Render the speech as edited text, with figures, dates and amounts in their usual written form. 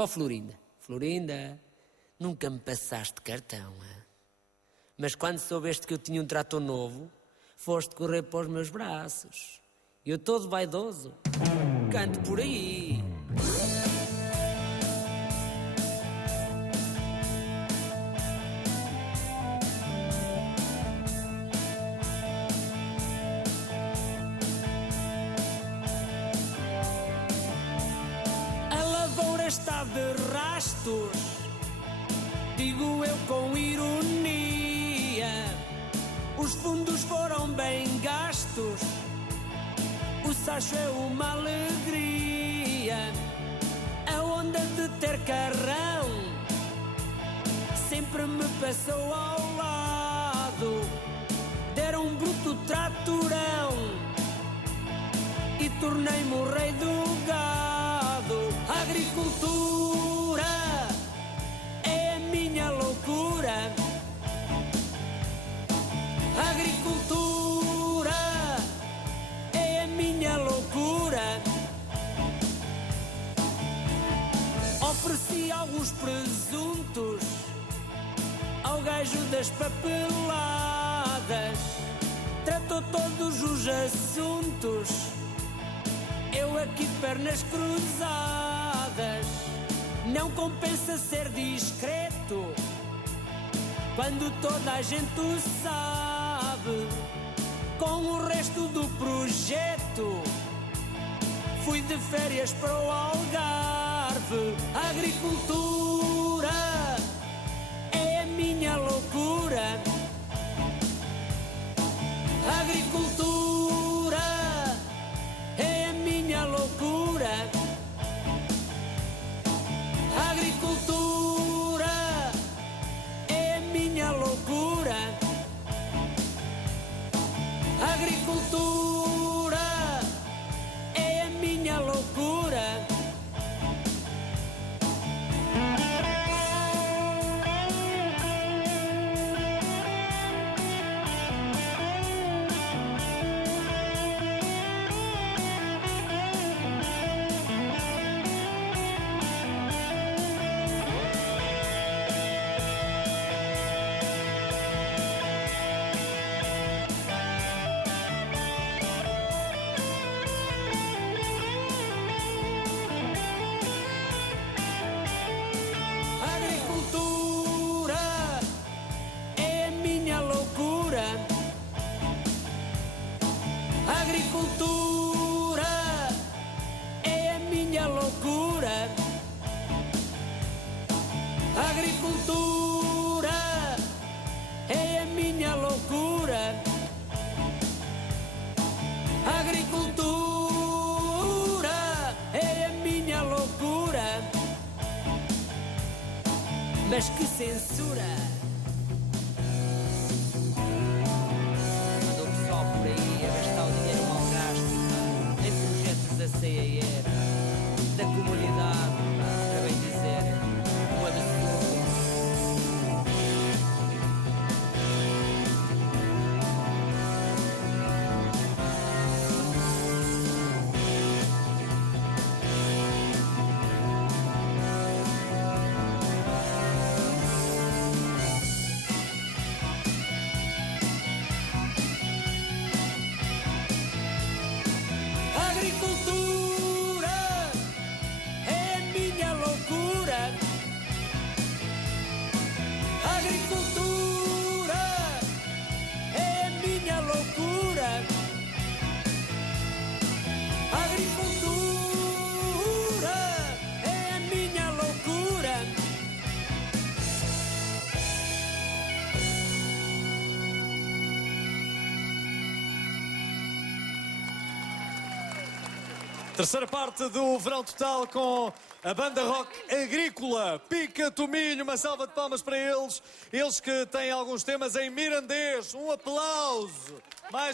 Oh, Florinda, nunca me passaste cartão, hein? Mas quando soubeste que eu tinha um trator novo, foste correr para os meus braços. Eu todo vaidoso, canto por aí. A lavoura está de rastos, digo eu com ironia. Os fundos foram bem gastos, o sacho é uma alegria. A onda de ter carrão sempre me passou ao lado. Deram um bruto tratorão e tornei-me o rei do gado. A agricultura é a minha loucura. A agricultura é a minha loucura. Ofereci alguns presuntos ao gajo das papeladas. Tratou todos os assuntos, eu aqui de pernas cruzadas. Não compensa ser discreto quando toda a gente o sabe. Com o resto do projeto fui de férias para o Algarve. A agricultura é a minha loucura. A agricultura é a minha loucura. A agricultura é a minha loucura. A agricultura é a minha loucura. A agricultura é a minha loucura. A agricultura é a minha loucura. A agricultura é a minha loucura. Mas que censura! CER, da comunidade, para bem dizer, um absurdo. A agricultura é a minha loucura. A agricultura é a minha loucura. A agricultura é a minha loucura. Terceira parte do Verão Total com a banda rock agrícola Pica-te o Milho. Uma salva de palmas para eles. Eles que têm alguns temas em mirandês. Um aplauso. Mais